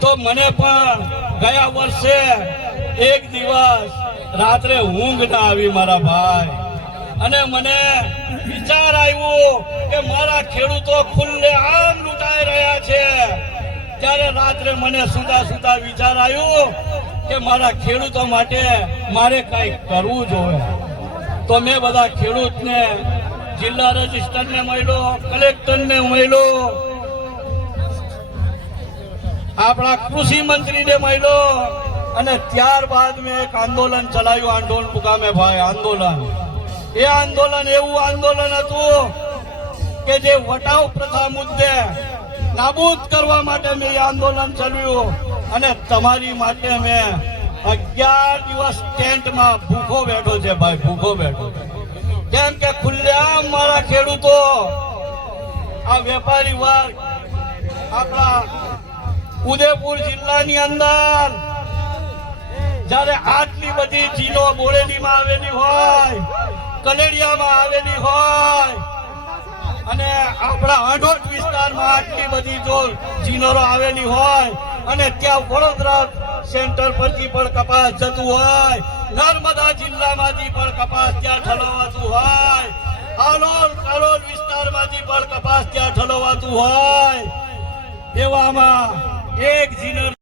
તો મને પણ ગયા વર્ષે એક દિવસ રાત્રે ઊંઘ ના આવી મારા ભાઈ, અને મને વિચાર આવ્યો કે મારા ખેડૂતો ખુલ્લે આમ લૂંટાઈ રહ્યા છે. ત્યારે રાત્રે મને સુતા સુતા વિચાર આવ્યો કે મારા ખેડૂતો માટે મારે કંઈક કરવું જોઈએ. તો મેં બધા ખેડૂતને, જિલ્લા રજિસ્ટરને મળ્યો, કલેક્ટરને મળ્યો, આપણા કૃષિ મંત્રીને મળ્યો, અને ત્યારબાદ મેં એક આંદોલન ચલાવ્યું. આંદોલન મુકામે ભાઈ આંદોલન. એ આંદોલન એવું આંદોલન હતું કે જે વટાવ પ્રથા મુદ્દે નાબૂદ કરવા માટે મેં એ આંદોલન ચલાવ્યું. અને તમારી માટે મેં 11 દિવસ ટેન્ટમાં ભૂખો બેઠો છે ભાઈ, ભૂખો બેઠો. કેમ કે ખુલ્લેઆમ મારા ખેડૂતો, આ વેપારી વર્ગ આપણા ઉદયપુર જિલ્લાની અંદર જયારે આટલી બધી જીનો બોરેલીમાં આવેલી હોય, કલેડિયામાં આવેલી હોય, અને આપણા હાંડોટ વિસ્તારમાં આટલી બધી જો જીનરો આવેલી હોય, અને ત્યાં વડોદરા સેન્ટર પરથી પણ કપાસ જતું હોય, નર્મદા જિલ્લામાંથી પણ કપાસ ત્યાં ઠલવાતું હોય, હાલોલ કાલોલ વિસ્તારમાંથી પણ કપાસ ત્યાં ઠલવાતું હોય, એવામાં એક જીનર